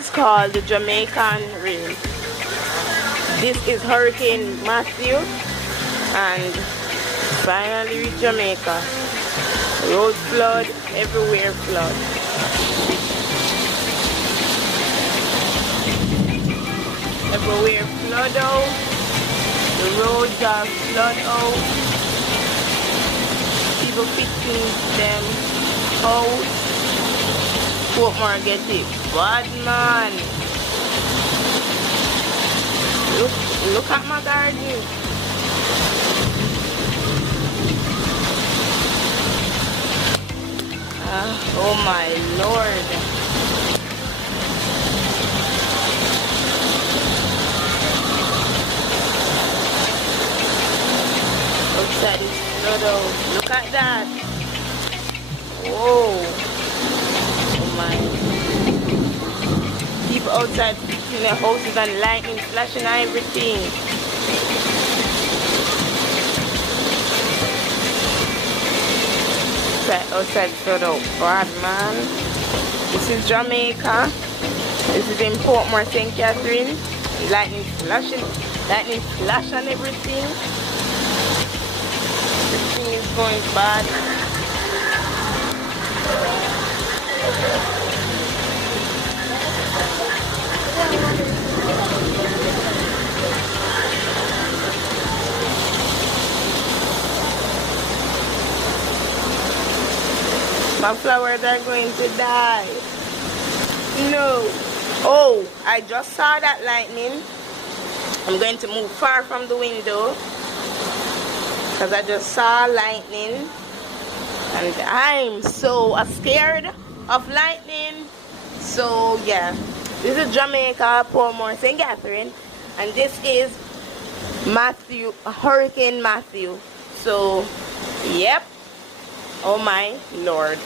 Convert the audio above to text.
It's called the Jamaican rain. This is Hurricane Matthew, and finally reached Jamaica. Road flood, everywhere flood. Everywhere flood out. The roads are flood out. People fixing them out. Portmore get it bad, man. Look at my garden. Oh my Lord. Outside is flood out. Look at that. Whoa. Oh my. People outside in their houses and lightning flashing and everything. Outside flood out bad, man. This is Jamaica. This is in Portmore St Catherine. Lightning flash and everything. Everything is going bad. My flowers are going to die. No. Oh, I just saw that lightning. I'm going to move far from the window because I just saw lightning. And I'm so scared of lightning. So, yeah. This is Jamaica Portmore St Catherine. And this is Matthew, Hurricane Matthew. So, yep. Oh my Lord.